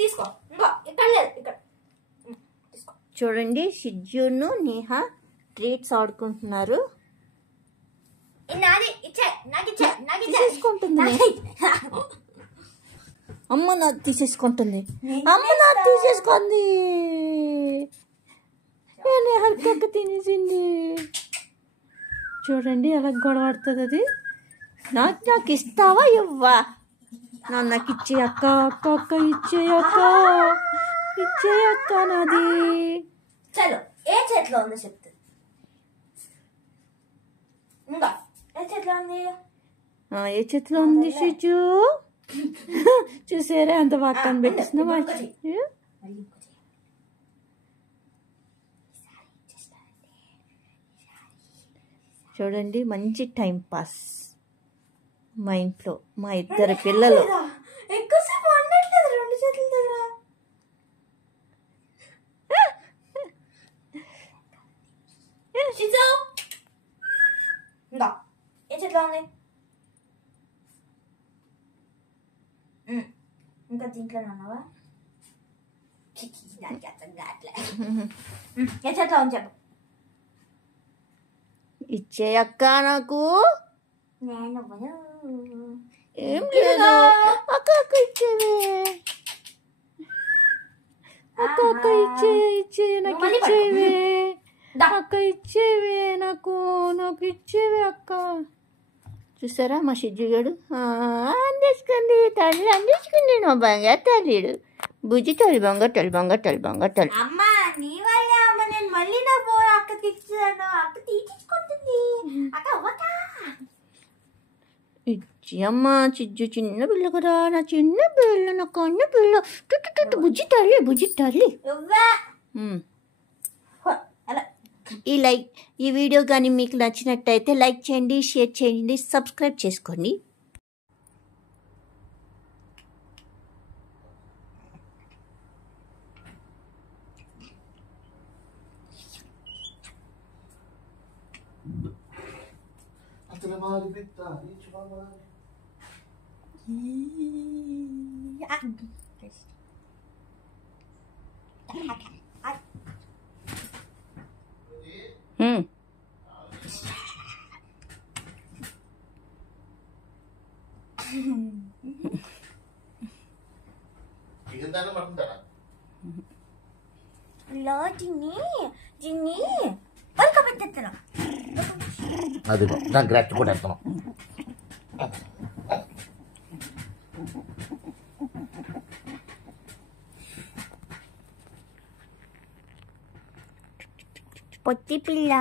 తీసుకో ఇక్కడ లేదు ఇక్కడ తీసుకో. చూడండి షిజ్జును నేహ ట్రీట్స్ ఆడుకుంటున్నారు. తీసేసుకుంటుంది అమ్మ నాది తీసేసుకుంటుంది. అమ్మ నాది తీసేసుకుంది. హరికక్క తినేసింది. చూడండి అలా గొడవడుతుంది అది. నాకు ఇస్తావా ఇవ్వా? నాకు ఇచ్చే అక్క అక్క అక్క ఇచ్చే అక్క నాది. చలో ఏ చేతిలో ఉందో చెప్తుంది. ఏ చేతిలో ఉంది షిజు? చూసారా అంత పక్కన పెట్టిస్తున్నా. చూడండి మంచి టైం పాస్ మా ఇంట్లో మా ఇద్దరు పిల్లలు. ఎక్కువసేపు ఉండట్లేదు రెండు చేతుల దగ్గర. ఏ చేతిలో ఉంది? ఇంకా దీంట్లో ఉన్నావా? దానికి అర్థం కావట్లే. ఏ చేతిలో ఉంది చెప్పు. ఇచ్చే అక్క నాకు. ఏం లేదు అక్క అక్క ఇచ్చేవే. అక్క అక్క ఇచ్చే నాకు ఇచ్చేవే. అక్క ఇచ్చేవే నాకు ఇచ్చేవే అక్క. చూసారా మా షిజ్జు గారు అందేసుకుంది. తల్లి అందేసుకుంది. మా బంగారు తల్లిడు బుజ్జి తల్లి బంగారు. అమ్మా నీ వల్ల అమ్మ నేను మళ్ళీ నా అక్కకి ఇచ్చాను. అక్క తీసేసుకుంటుంది. ఇచ్చి అమ్మ చిజ్జు చిన్న పిల్ల కదా. నా చిన్న పిల్ల నా కన్న పిల్ల. బుజ్జి తల్లి. ఈ వీడియో కానీ మీకు నచ్చినట్టయితే లైక్ చేయండి, షేర్ చేయండి, సబ్స్క్రైబ్ చేసుకోండి. దీన్ని అది నాకు రెట్ట కూడా ఎత్తాను. పొత్తి పిల్ల